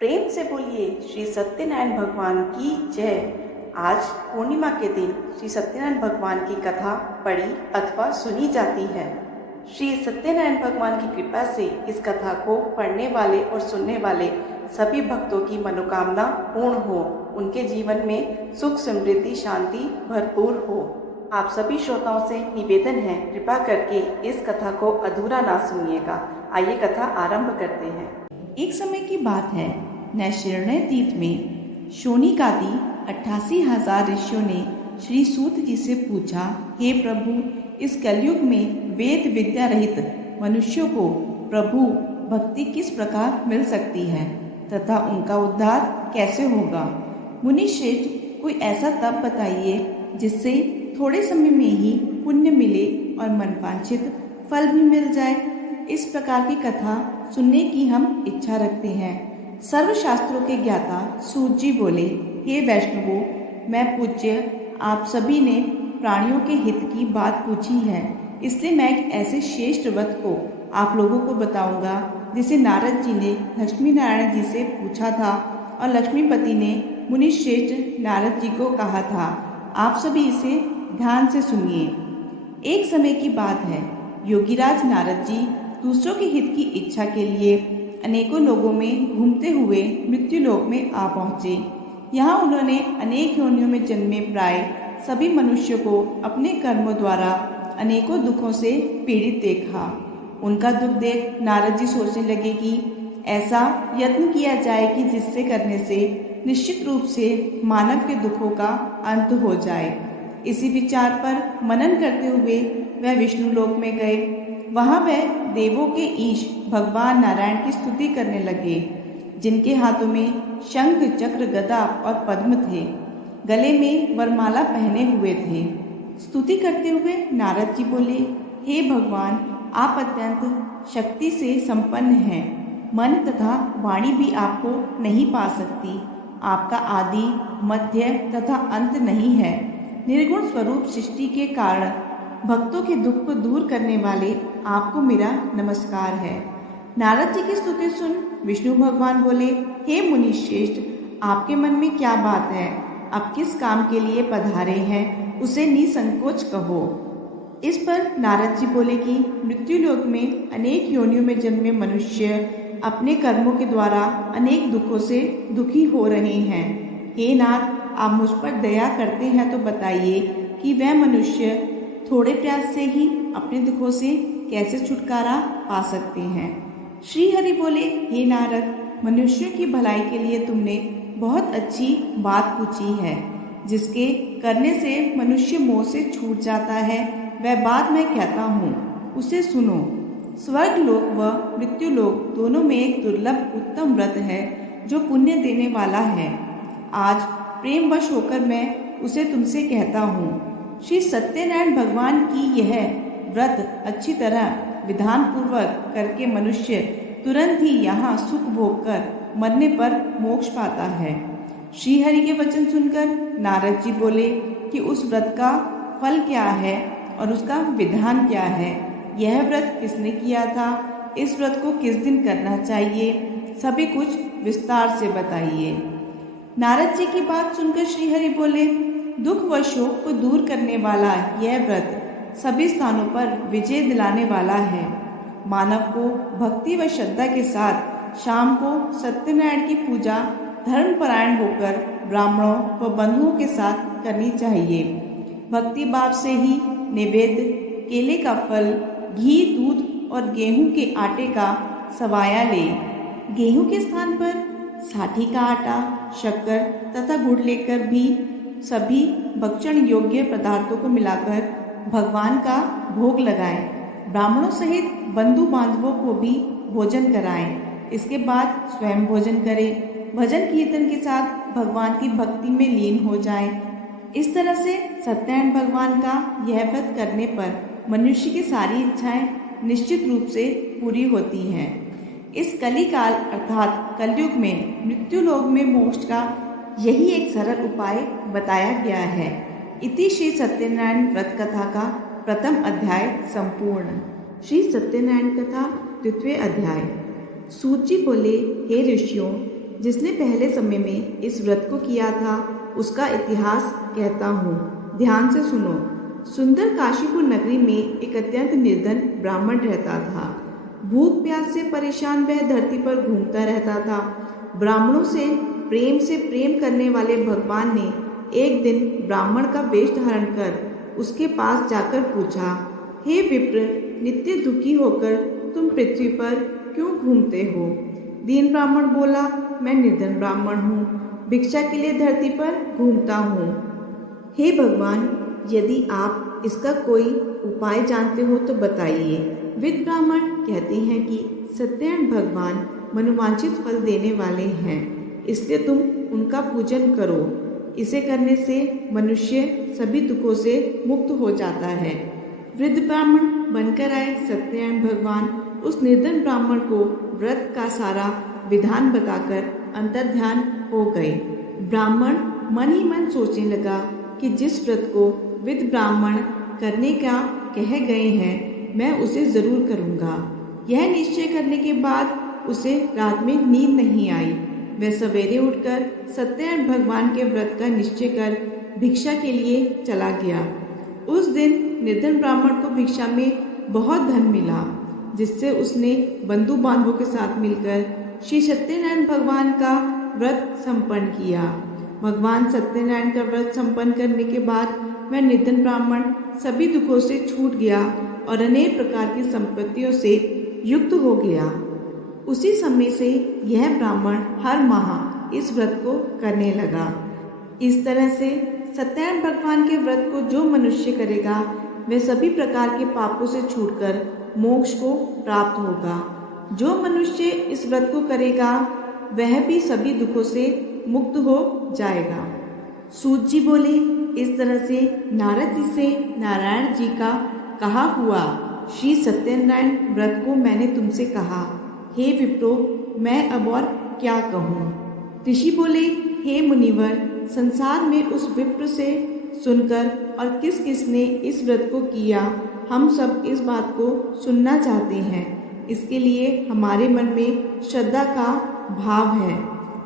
प्रेम से बोलिए श्री सत्यनारायण भगवान की जय। आज पूर्णिमा के दिन श्री सत्यनारायण भगवान की कथा पढ़ी अथवा सुनी जाती है। श्री सत्यनारायण भगवान की कृपा से इस कथा को पढ़ने वाले और सुनने वाले सभी भक्तों की मनोकामना पूर्ण हो, उनके जीवन में सुख समृद्धि शांति भरपूर हो। आप सभी श्रोताओं से निवेदन है, कृपा करके इस कथा को अधूरा ना सुनिएगा। आइए कथा आरंभ करते हैं। एक समय की बात है, नैशिरण्य तीर्थ में शोनिकादि 88,000 ऋषियों ने श्री सूत जी से पूछा, हे प्रभु, इस कलयुग में वेद विद्या रहित मनुष्यों को प्रभु भक्ति किस प्रकार मिल सकती है तथा उनका उद्धार कैसे होगा। मुनि श्रेष्ठ, कोई ऐसा तप बताइए जिससे थोड़े समय में ही पुण्य मिले और मनवांछित फल भी मिल जाए। इस प्रकार की कथा सुनने की हम इच्छा रखते हैं। सर्वशास्त्रों के ज्ञाता सूत जी बोले, हे वैष्णवों, मैं पूज्य आप सभी ने प्राणियों के हित की बात पूछी है, इसलिए मैं एक ऐसे श्रेष्ठ व्रत को आप लोगों को बताऊंगा जिसे नारद जी ने लक्ष्मी नारायण जी से पूछा था और लक्ष्मीपति ने मुनि श्रेष्ठ नारद जी को कहा था। आप सभी इसे ध्यान से सुनिए। एक समय की बात है, योगीराज नारद जी दूसरों के हित की इच्छा के लिए अनेकों लोगों में घूमते हुए मृत्यु लोक में आ पहुँचे। यहाँ उन्होंने अनेक योनियों में जन्मे प्राय सभी मनुष्यों को अपने कर्मों द्वारा अनेकों दुखों से पीड़ित देखा। उनका दुख देख नारद जी सोचने लगे कि ऐसा यत्न किया जाए कि जिससे करने से निश्चित रूप से मानव के दुखों का अंत हो जाए। इसी विचार पर मनन करते हुए वह विष्णु लोक में गए। वहां वह देवों के ईश भगवान नारायण की स्तुति करने लगे, जिनके हाथों में शंख चक्र गदा और पद्म थे, गले में वरमाला पहने हुए थे। स्तुति करते हुए नारद जी बोले, हे भगवान, आप अत्यंत शक्ति से संपन्न हैं। मन तथा वाणी भी आपको नहीं पा सकती। आपका आदि मध्य तथा अंत नहीं है। निर्गुण स्वरूप सृष्टि के कारण भक्तों के दुख को दूर करने वाले आपको मेरा नमस्कार है। नारद जी की स्तुति सुन विष्णु भगवान बोले, हे मुनि श्रेष्ठ, आपके मन में क्या बात है? आप किस काम के लिए पधारे हैं, उसे निसंकोच कहो। इस पर नारद जी बोले कि मृत्यु लोक में अनेक योनियों में जन्मे मनुष्य अपने कर्मों के द्वारा अनेक दुखों से दुखी हो रहे हैं। हे नाथ, आप मुझ पर दया करते हैं तो बताइए कि वह मनुष्य थोड़े प्रयास से ही अपने दुखों से कैसे छुटकारा पा सकते हैं। श्री हरि बोले, हे नारद, मनुष्यों की भलाई के लिए तुमने बहुत अच्छी बात पूछी है। जिसके करने से मनुष्य मोह से छूट जाता है, वह बात मैं कहता हूँ, उसे सुनो। स्वर्ग लोक व मृत्यु लोक दोनों में एक दुर्लभ उत्तम व्रत है जो पुण्य देने वाला है। आज प्रेम वश होकर मैं उसे तुमसे कहता हूँ। श्री सत्यनारायण भगवान की यह व्रत अच्छी तरह विधान पूर्वक करके मनुष्य तुरंत ही यहाँ सुख भोग कर मरने पर मोक्ष पाता है। श्री हरि के वचन सुनकर नारद जी बोले कि उस व्रत का फल क्या है और उसका विधान क्या है। यह व्रत किसने किया था? इस व्रत को किस दिन करना चाहिए? सभी कुछ विस्तार से बताइए। नारद जी की बात सुनकर श्री हरि बोले, दुख व शोक को दूर करने वाला यह व्रत सभी स्थानों पर विजय दिलाने वाला है। मानव को भक्ति व श्रद्धा के साथ शाम को सत्यनारायण की पूजा धर्मपरायण होकर ब्राह्मणों व बंधुओं के साथ करनी चाहिए। भक्ति भाव से ही नैवेद्य, केले का फल, घी, दूध और गेहूं के आटे का सवाया ले। गेहूं के स्थान पर साठी का आटा, शक्कर तथा गुड़ लेकर भी सभी भक्षण योग्य पदार्थों को मिलाकर भगवान का भोग लगाएं। ब्राह्मणों सहित बंधु बांधवों को भी भोजन कराएं। इसके बाद स्वयं भोजन करें। भजन कीर्तन के साथ भगवान की भक्ति में लीन हो जाएं। इस तरह से सत्यनारायण भगवान का यह व्रत करने पर मनुष्य की सारी इच्छाएं निश्चित रूप से पूरी होती हैं। इस कलिकाल अर्थात कलयुग में मृत्यु लोक में मोक्ष का यही एक सरल उपाय बताया गया है। इति श्री सत्यनारायण व्रत कथा का प्रथम अध्याय संपूर्ण। श्री सत्यनारायण कथा द्वितीय अध्याय। सूत जी बोले, हे ऋषियों, जिसने पहले समय में इस व्रत को किया था उसका इतिहास कहता हूँ। ध्यान से सुनो। सुंदर काशीपुर नगरी में एक अत्यंत निर्धन ब्राह्मण रहता था। भूख प्यास से परेशान वह धरती पर घूमता रहता था। ब्राह्मणों से प्रेम करने वाले भगवान ने एक दिन ब्राह्मण का वेश धारण कर उसके पास जाकर पूछा, हे विप्र, नित्य दुखी होकर तुम पृथ्वी पर क्यों घूमते हो? दीन ब्राह्मण बोला, मैं निर्धन ब्राह्मण हूँ, भिक्षा के लिए धरती पर घूमता हूँ। हे भगवान, यदि आप इसका कोई उपाय जानते हो तो बताइए। विद ब्राह्मण कहते हैं कि सत्यनारायण भगवान मनोवांछित फल देने वाले हैं, इसलिए तुम उनका पूजन करो। इसे करने से मनुष्य सभी दुखों से मुक्त हो जाता है। वृद्ध ब्राह्मण बनकर आए सत्यनारायण भगवान उस निर्धन ब्राह्मण को व्रत का सारा विधान बताकर अंतर्ध्यान हो गए। ब्राह्मण मन ही मन सोचने लगा कि जिस व्रत को विद ब्राह्मण करने का कह गए हैं मैं उसे जरूर करूँगा। यह निश्चय करने के बाद उसे रात में नींद नहीं आई। वह सवेरे उठकर सत्यनारायण भगवान के व्रत का निश्चय कर भिक्षा के लिए चला गया। उस दिन निर्धन ब्राह्मण को भिक्षा में बहुत धन मिला, जिससे उसने बंधु बांधवों के साथ मिलकर श्री सत्यनारायण भगवान का व्रत संपन्न किया। भगवान सत्यनारायण का व्रत संपन्न करने के बाद वह निर्धन ब्राह्मण सभी दुखों से छूट गया और अनेक प्रकार की संपत्तियों से युक्त हो गया। उसी समय से यह ब्राह्मण हर माह इस व्रत को करने लगा। इस तरह से सत्यनारायण भगवान के व्रत को जो मनुष्य करेगा वह सभी प्रकार के पापों से छूटकर मोक्ष को प्राप्त होगा। जो मनुष्य इस व्रत को करेगा वह भी सभी दुखों से मुक्त हो जाएगा। सूत जी बोले, इस तरह से नारद जी से नारायण जी का कहा हुआ श्री सत्यनारायण व्रत को मैंने तुमसे कहा। हे विप्रो, मैं अब और क्या कहूँ? ऋषि बोले, हे मुनिवर, संसार में उस विप्र से सुनकर और किस किस ने इस व्रत को किया, हम सब इस बात को सुनना चाहते हैं। इसके लिए हमारे मन में श्रद्धा का भाव है।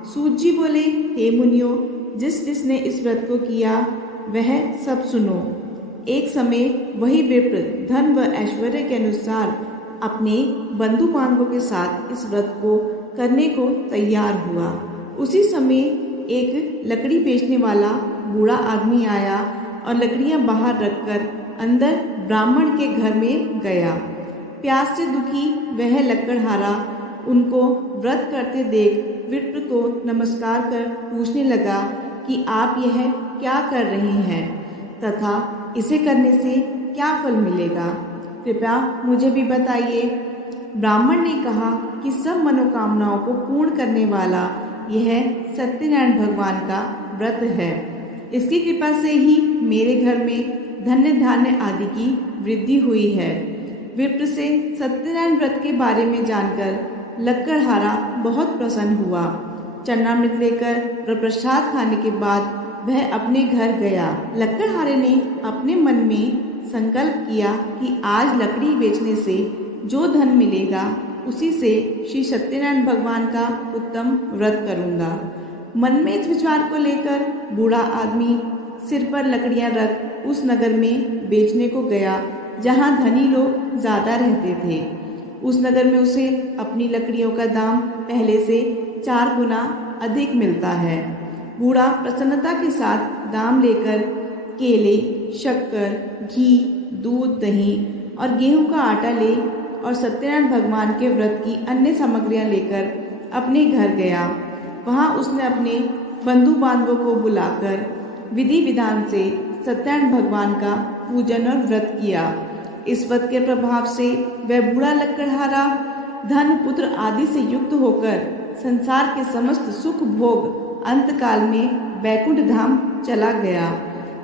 सूत जी बोले, हे मुनियों, जिस जिसने इस व्रत को किया वह सब सुनो। एक समय वही विप्र धन व ऐश्वर्य के अनुसार अपने बंधु बांधवों के साथ इस व्रत को करने को तैयार हुआ। उसी समय एक लकड़ी बेचने वाला बूढ़ा आदमी आया और लकड़ियां बाहर रखकर अंदर ब्राह्मण के घर में गया। प्यास से दुखी वह लकड़हारा उनको व्रत करते देख विप्र को नमस्कार कर पूछने लगा कि आप यह क्या कर रहे हैं तथा इसे करने से क्या फल मिलेगा, कृपया मुझे भी बताइए। ब्राह्मण ने कहा कि सब मनोकामनाओं को पूर्ण करने वाला यह सत्यनारायण भगवान का व्रत है। इसकी कृपा से ही मेरे घर में धन्य धान्य आदि की वृद्धि हुई है। विप्र से सत्यनारायण व्रत के बारे में जानकर लकड़हारा बहुत प्रसन्न हुआ। चरणामृत लेकर और प्रसाद खाने के बाद वह अपने घर गया। लकड़हारे ने अपने मन में संकल्प किया कि आज लकड़ी बेचने से जो धन मिलेगा उसी से श्री सत्यनारायण भगवान का उत्तम व्रत करूंगा। मन में इस विचार को लेकर बूढ़ा आदमी सिर पर लकड़ियां रख उस नगर में बेचने को गया जहां धनी लोग ज्यादा रहते थे। उस नगर में उसे अपनी लकड़ियों का दाम पहले से 4 गुना अधिक मिलता है। बूढ़ा प्रसन्नता के साथ दाम लेकर केले, शक्कर, घी, दूध, दही और गेहूं का आटा ले और सत्यनारायण भगवान के व्रत की अन्य सामग्रियां लेकर अपने घर गया। वहां उसने अपने बंधु बांधवों को बुलाकर विधि विधान से सत्यनारायण भगवान का पूजन और व्रत किया। इस व्रत के प्रभाव से वह बूढ़ा लकड़हारा धन, पुत्र आदि से युक्त होकर संसार के समस्त सुख भोग अंतकाल में वैकुंठ धाम चला गया।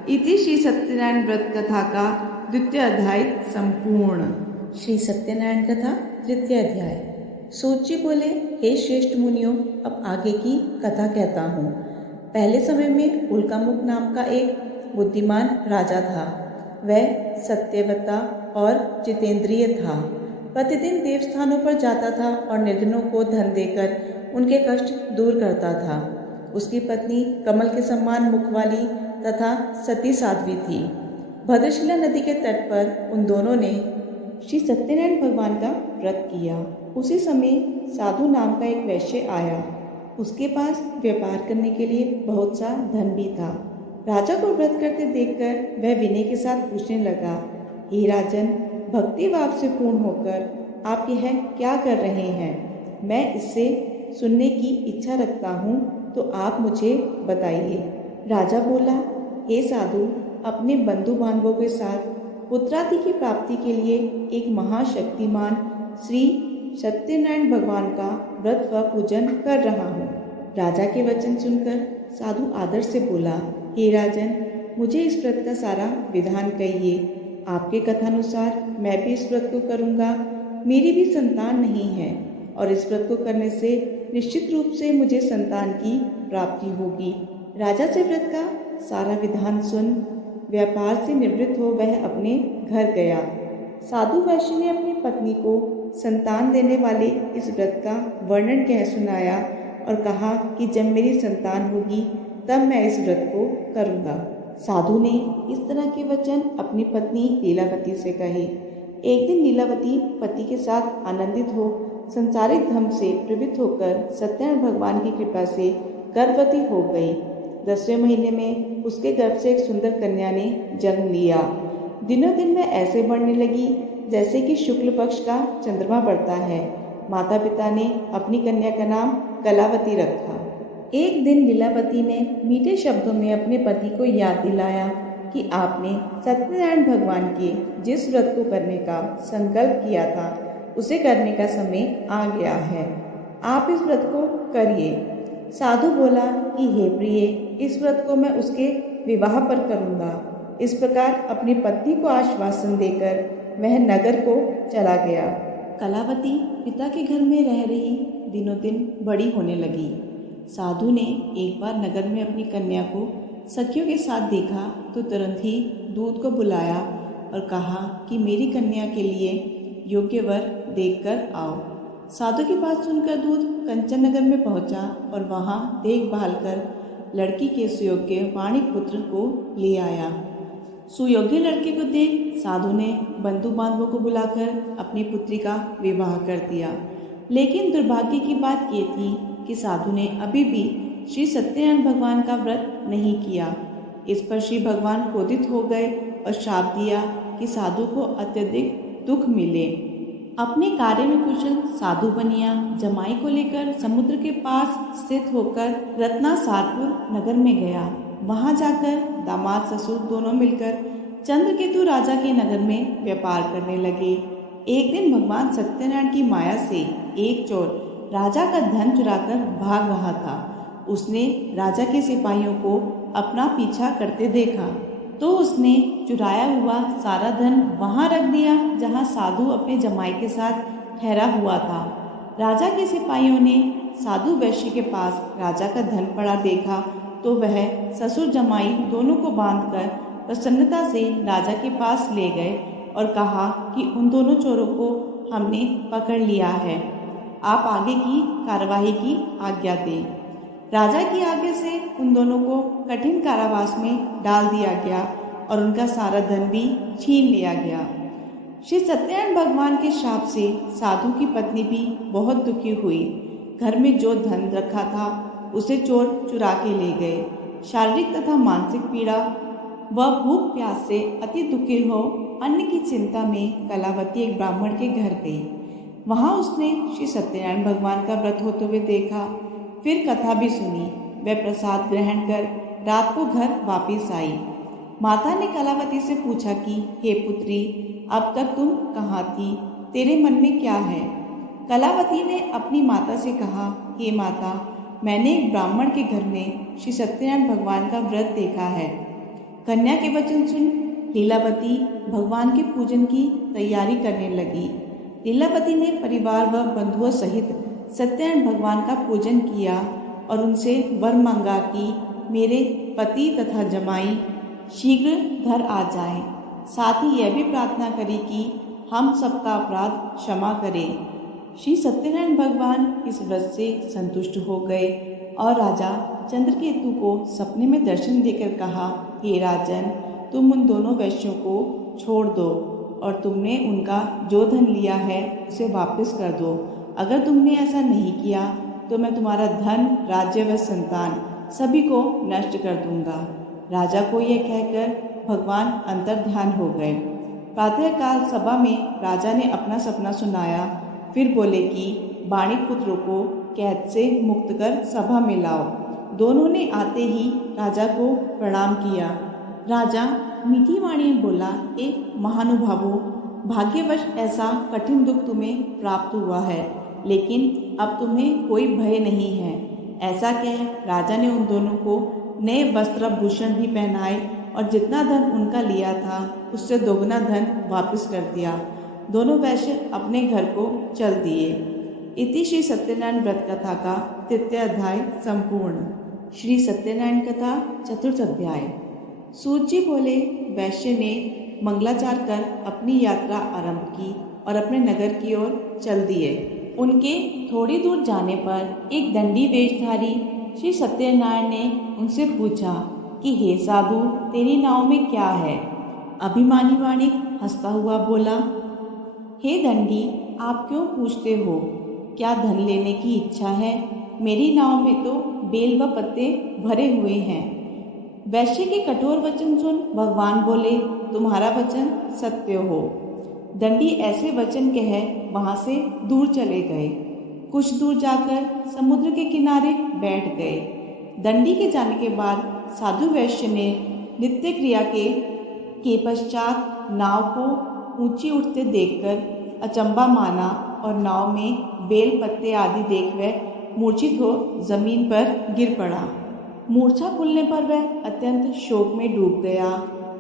इति श्री सत्यनारायण व्रत कथा का द्वितीय अध्याय संपूर्ण। श्री सत्यनारायण कथा तृतीय अध्याय। सूत जी बोले, हे श्रेष्ठ मुनियों, अब आगे की कथा कहता हूँ। पहले समय में उल्कामुख नाम का एक बुद्धिमान राजा था। वह सत्यवता और जितेंद्रिय था। प्रतिदिन देवस्थानों पर जाता था और निर्धनों को धन देकर उनके कष्ट दूर करता था। उसकी पत्नी कमल के समान मुख वाली तथा सती साध्वी थी। भद्रशिला नदी के तट पर उन दोनों ने श्री सत्यनारायण भगवान का व्रत किया। उसी समय साधु नाम का एक वैश्य आया। उसके पास व्यापार करने के लिए बहुत सा धन भी था। राजा को व्रत करते देखकर वह विनय के साथ पूछने लगा, हे राजन, भक्ति भाव से पूर्ण होकर आप यह क्या कर रहे हैं? मैं इससे सुनने की इच्छा रखता हूँ, तो आप मुझे बताइए। राजा बोला, हे साधु, अपने बंधु बांधवों के साथ पुत्रादि की प्राप्ति के लिए एक महाशक्तिमान श्री सत्यनारायण भगवान का व्रत व पूजन कर रहा हूँ। राजा के वचन सुनकर साधु आदर से बोला, हे राजन, मुझे इस व्रत का सारा विधान कहिए। आपके कथानुसार मैं भी इस व्रत को करूँगा। मेरी भी संतान नहीं है और इस व्रत को करने से निश्चित रूप से मुझे संतान की प्राप्ति होगी। राजा से व्रत का सारा विधान सुन व्यापार से निवृत्त हो वह अपने घर गया। साधु वैश्य ने अपनी पत्नी को संतान देने वाले इस व्रत का वर्णन कह सुनाया और कहा कि जब मेरी संतान होगी तब मैं इस व्रत को करूँगा। साधु ने इस तरह के वचन अपनी पत्नी लीलावती से कहे। एक दिन लीलावती पति के साथ आनंदित हो संसारिक धर्म से प्रवृत्त होकर सत्यनारायण भगवान की कृपा से गर्भवती हो गई। 10वें महीने में उसके गर्भ से एक सुंदर कन्या ने जन्म लिया। दिनों दिन में ऐसे बढ़ने लगी जैसे कि शुक्ल पक्ष का चंद्रमा बढ़ता है। माता पिता ने अपनी कन्या का नाम कलावती रखा। एक दिन लीलावती ने मीठे शब्दों में अपने पति को याद दिलाया कि आपने सत्यनारायण भगवान के जिस व्रत को करने का संकल्प किया था उसे करने का समय आ गया है। आप इस व्रत को करिए। साधु बोला कि हे प्रिय, इस व्रत को मैं उसके विवाह पर करूँगा। इस प्रकार अपनी पत्नी को आश्वासन देकर वह नगर को चला गया। कलावती पिता के घर में रह रही दिनों दिन बड़ी होने लगी। साधु ने एक बार नगर में अपनी कन्या को सखियों के साथ देखा तो तुरंत ही दूत को बुलाया और कहा कि मेरी कन्या के लिए योग्य वर देखकर आओ। साधु की बात सुनकर दूत कंचन नगर में पहुंचा और वहां देखभाल कर लड़की के सुयोग्य वाणिक पुत्र को ले आया। सुयोग्य लड़के को देख साधु ने बंधु बांधवों को बुलाकर अपनी पुत्री का विवाह कर दिया। लेकिन दुर्भाग्य की बात ये थी कि साधु ने अभी भी श्री सत्यनारायण भगवान का व्रत नहीं किया। इस पर श्री भगवान क्रोधित हो गए और श्राप दिया कि साधु को अत्यधिक दुख मिले। अपने कार्य में कुशल साधु बनिया जमाई को लेकर समुद्र के पास स्थित होकर रत्नासारपुर नगर में गया। वहां जाकर दामाद ससुर दोनों मिलकर चंद्रकेतु राजा के नगर में व्यापार करने लगे। एक दिन भगवान सत्यनारायण की माया से एक चोर राजा का धन चुराकर भाग रहा था। उसने राजा के सिपाहियों को अपना पीछा करते देखा तो उसने चुराया हुआ सारा धन वहां रख दिया जहां साधु अपने जमाई के साथ ठहरा हुआ था। राजा के सिपाहियों ने साधु वैश्य के पास राजा का धन पड़ा देखा तो वह ससुर जमाई दोनों को बांधकर प्रसन्नता से राजा के पास ले गए और कहा कि उन दोनों चोरों को हमने पकड़ लिया है, आप आगे की कार्यवाही की आज्ञा दें। राजा की आज्ञा से उन दोनों को कठिन कारावास में डाल दिया गया और उनका सारा धन भी छीन लिया गया। श्री सत्यनारायण भगवान के शाप से साधु की पत्नी भी बहुत दुखी हुई। घर में जो धन रखा था उसे चोर चुरा के ले गए। शारीरिक तथा मानसिक पीड़ा व भूख प्यास से अति दुखी हो अन्न की चिंता में कलावती एक ब्राह्मण के घर गई। वहां उसने श्री सत्यनारायण भगवान का व्रत होते हुए देखा, फिर कथा भी सुनी। वह प्रसाद ग्रहण कर रात को घर वापिस आई। माता ने कलावती से पूछा कि हे पुत्री, अब तक तुम कहाँ थी, तेरे मन में क्या है? कलावती ने अपनी माता से कहा, हे माता, मैंने एक ब्राह्मण के घर में श्री सत्यनारायण भगवान का व्रत देखा है। कन्या के वचन सुन लीलावती भगवान के पूजन की तैयारी करने लगी। लीलावती ने परिवार व बंधुओं सहित सत्यनारायण भगवान का पूजन किया और उनसे वर मांगा कि मेरे पति तथा जमाई शीघ्र घर आ जाएं। साथ ही यह भी प्रार्थना करी कि हम सबका अपराध क्षमा करें। श्री सत्यनारायण भगवान इस व्रत से संतुष्ट हो गए और राजा चंद्रकेतु को सपने में दर्शन देकर कहा, हे राजन, तुम उन दोनों वैश्यों को छोड़ दो और तुमने उनका जो धन लिया है उसे वापस कर दो। अगर तुमने ऐसा नहीं किया तो मैं तुम्हारा धन, राज्य व संतान सभी को नष्ट कर दूंगा। राजा को यह कहकर भगवान अंतर ध्यान हो गए। प्रातःकाल सभा में राजा ने अपना सपना सुनाया। फिर बोले कि बाणिक पुत्रों को कैद से मुक्त कर सभा में लाओ। दोनों ने आते ही राजा को प्रणाम किया। राजा मीठी वाणी में बोला, एक महानुभावो, भाग्यवश ऐसा कठिन दुख तुम्हें प्राप्त हुआ है, लेकिन अब तुम्हें कोई भय नहीं है। ऐसा कह राजा ने उन दोनों को नए वस्त्र भूषण भी पहनाए और जितना धन उनका लिया था उससे दोगुना धन वापस कर दिया। दोनों वैश्य अपने घर को चल दिए। इति श्री सत्यनारायण व्रत कथा का तृतीय अध्याय संपूर्ण। श्री सत्यनारायण कथा चतुर्थ अध्याय। सूत जी बोले, वैश्य ने मंगलाचार कर अपनी यात्रा आरंभ की और अपने नगर की ओर चल दिए। उनके थोड़ी दूर जाने पर एक दंडी वेशधारी श्री सत्यनारायण ने उनसे पूछा कि हे साधु, तेरी नाव में क्या है? अभिमानी वाणिक हंसता हुआ बोला, हे दंडी, आप क्यों पूछते हो? क्या धन लेने की इच्छा है? मेरी नाव में तो बेल व पत्ते भरे हुए हैं। वैश्य के कठोर वचन सुन भगवान बोले, तुम्हारा वचन सत्य हो। दंडी ऐसे वचन कह वहां से दूर चले गए। कुछ दूर जाकर समुद्र के किनारे बैठ गए। दंडी के जाने के बाद साधु वैश्य ने नित्य क्रिया के पश्चात नाव को ऊंची उठते देखकर अचंबा माना और नाव में बेल पत्ते आदि देख वह मूर्छित हो जमीन पर गिर पड़ा। मूर्छा खुलने पर वह अत्यंत शोक में डूब गया।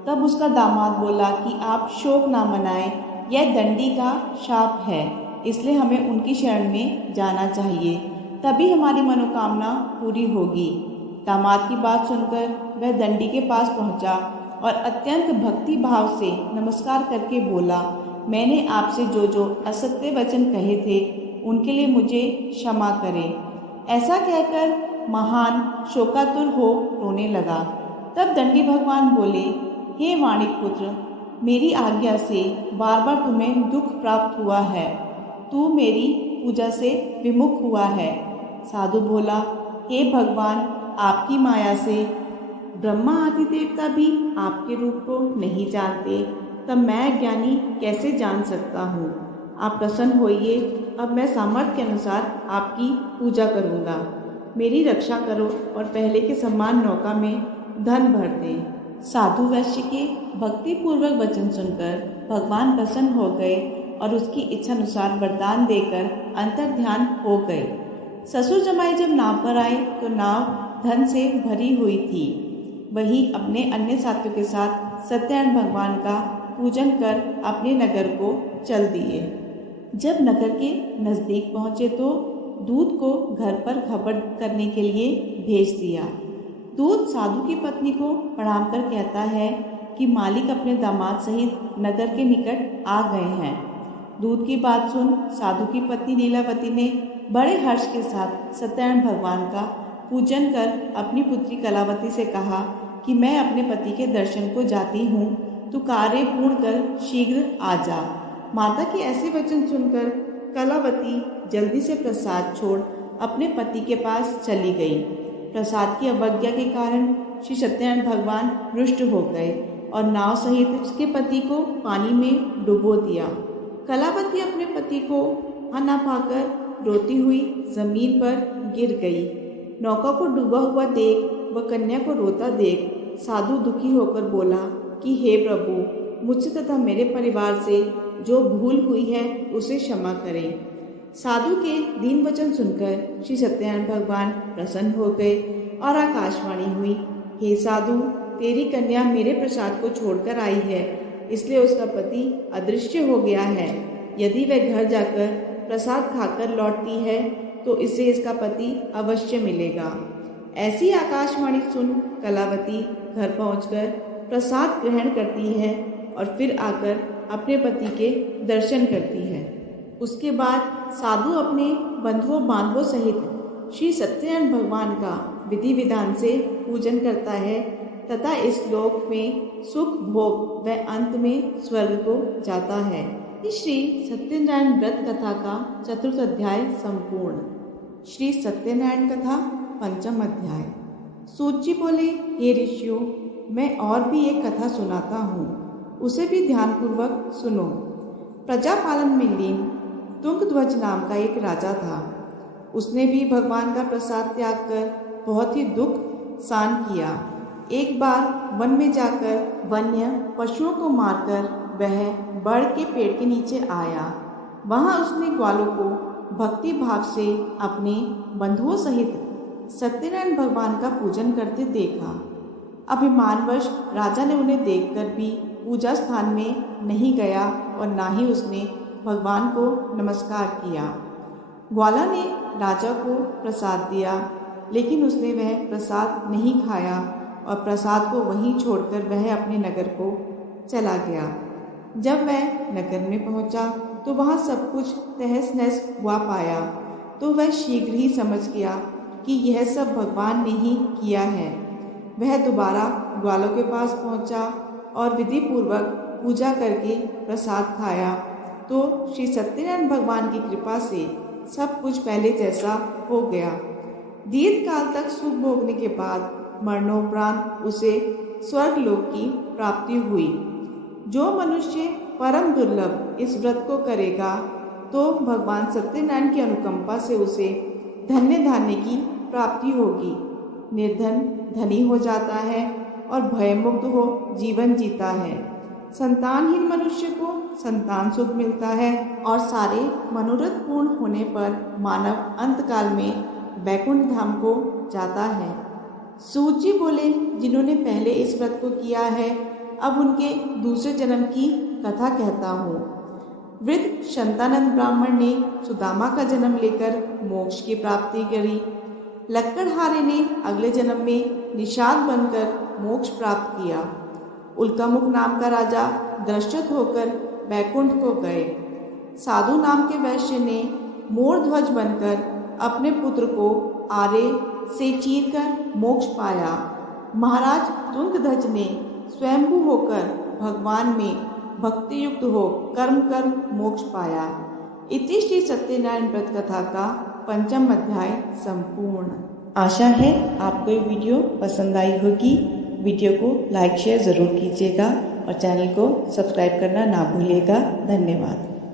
तब उसका दामाद बोला कि आप शोक ना मनाएं, यह दंडी का शाप है, इसलिए हमें उनकी शरण में जाना चाहिए, तभी हमारी मनोकामना पूरी होगी। दामाद की बात सुनकर वह दंडी के पास पहुंचा और अत्यंत भक्ति भाव से नमस्कार करके बोला, मैंने आपसे जो असत्य वचन कहे थे उनके लिए मुझे क्षमा करें। ऐसा कहकर महान शोकातुर हो रोने लगा। तब दंडी भगवान बोले, हे वाणिक पुत्र, मेरी आज्ञा से बार बार तुम्हें दुख प्राप्त हुआ है। तू मेरी पूजा से विमुख हुआ है। साधु बोला, हे भगवान, आपकी माया से ब्रह्मा आदि देवता भी आपके रूप को नहीं जानते, तब मैं ज्ञानी कैसे जान सकता हूँ? आप प्रसन्न होइए, अब मैं सामर्थ्य के अनुसार आपकी पूजा करूँगा। मेरी रक्षा करो और पहले के समान नौका में धन भर दें। साधु वैश्य के भक्ति पूर्वक वचन सुनकर भगवान प्रसन्न हो गए और उसकी इच्छा अनुसार वरदान देकर अंतर ध्यान हो गए। ससुर जमाई जब नाव पर आए तो नाव धन से भरी हुई थी। वही अपने अन्य साथियों के साथ सत्यनारायण भगवान का पूजन कर अपने नगर को चल दिए। जब नगर के नजदीक पहुंचे तो दूत को घर पर खबर करने के लिए भेज दिया। दूत साधु की पत्नी को प्रणाम कर कहता है कि मालिक अपने दामाद सहित नगर के निकट आ गए हैं। दूत की बात सुन साधु की पत्नी लीलावती ने बड़े हर्ष के साथ सत्यनारायण भगवान का पूजन कर अपनी पुत्री कलावती से कहा कि मैं अपने पति के दर्शन को जाती हूँ, तू कार्य पूर्ण कर शीघ्र आ जा। माता के ऐसे वचन सुनकर कलावती जल्दी से प्रसाद छोड़ अपने पति के पास चली गई। प्रसाद की अवज्ञा के कारण श्री सत्यनारायण भगवान रुष्ट हो गए और नाव सहित उसके पति को पानी में डुबो दिया। कलावती अपने पति को ना पाकर रोती हुई जमीन पर गिर गई। नौका को डूबा हुआ देख व कन्या को रोता देख साधु दुखी होकर बोला कि हे प्रभु, मुझसे तथा मेरे परिवार से जो भूल हुई है उसे क्षमा करें। साधु के दीन वचन सुनकर श्री सत्यनारायण भगवान प्रसन्न हो गए और आकाशवाणी हुई, हे साधु, तेरी कन्या मेरे प्रसाद को छोड़कर आई है, इसलिए उसका पति अदृश्य हो गया है। यदि वह घर जाकर प्रसाद खाकर लौटती है तो इसे इसका पति अवश्य मिलेगा। ऐसी आकाशवाणी सुन कलावती घर पहुंचकर प्रसाद ग्रहण करती है और फिर आकर अपने पति के दर्शन करती है। उसके बाद साधु अपने बंधुओं बांधवों सहित श्री सत्यनारायण भगवान का विधि विधान से पूजन करता है तथा इस लोक में सुख भोग व अंत में स्वर्ग को जाता है। श्री सत्यनारायण व्रत कथा का चतुर्थ अध्याय संपूर्ण। श्री सत्यनारायण कथा पंचम अध्याय। सूत जी बोले, हे ऋषियों, मैं और भी एक कथा सुनाता हूँ, उसे भी ध्यानपूर्वक सुनो। प्रजापालन में लीन तुंगध्वज नाम का एक राजा था। उसने भी भगवान का प्रसाद त्याग कर बहुत ही दुख सहन किया। एक बार वन में जाकर वन्य पशुओं को मारकर वह बड़ के पेड़ के नीचे आया। वहां उसने ग्वालों को भक्ति भाव से अपने बंधुओं सहित सत्यनारायण भगवान का पूजन करते देखा। अभिमानवश राजा ने उन्हें देखकर भी पूजा स्थान में नहीं गया और ना ही उसने भगवान को नमस्कार किया। ग्वाला ने राजा को प्रसाद दिया, लेकिन उसने वह प्रसाद नहीं खाया और प्रसाद को वहीं छोड़कर वह अपने नगर को चला गया। जब वह नगर में पहुंचा तो वहां सब कुछ तहस नहस हुआ पाया, तो वह शीघ्र ही समझ गया कि यह सब भगवान ने ही किया है। वह दोबारा ग्वालों के पास पहुंचा और विधि पूर्वक पूजा करके प्रसाद खाया, तो श्री सत्यनारायण भगवान की कृपा से सब कुछ पहले जैसा हो गया। दीर्घ काल तक सुख भोगने के बाद मरणोपरांत उसे स्वर्गलोक की प्राप्ति हुई। जो मनुष्य परम दुर्लभ इस व्रत को करेगा तो भगवान सत्यनारायण की अनुकंपा से उसे धन्य धान्य की प्राप्ति होगी। निर्धन धनी हो जाता है और भयमुक्त हो जीवन जीता है। संतानहीन मनुष्य को संतान सुख मिलता है और सारे मनोरथ पूर्ण होने पर मानव अंतकाल में वैकुंठ धाम को जाता है। सूत जी बोले, जिन्होंने पहले इस व्रत को किया है, अब उनके दूसरे जन्म की कथा कहता हूँ। वृद्ध शंतानंद ब्राह्मण ने सुदामा का जन्म लेकर मोक्ष की प्राप्ति करी। लक्कड़हारे ने अगले जन्म में निषाद बनकर मोक्ष प्राप्त किया। उल्कामुख नाम का राजा दृष्टत होकर वैकुंठ को गए। साधु नाम के वैश्य ने मोरध्वज बनकर अपने पुत्र को आरे से चीरकर मोक्ष पाया। महाराज तुंगध्वज ने स्वयंभू होकर भगवान में भक्ति युक्त हो कर्म कर मोक्ष पाया। इति श्री सत्यनारायण व्रत कथा का पंचम अध्याय संपूर्ण। आशा है आपको ये वीडियो पसंद आई होगी। वीडियो को लाइक शेयर ज़रूर कीजिएगा और चैनल को सब्सक्राइब करना ना भूलिएगा। धन्यवाद।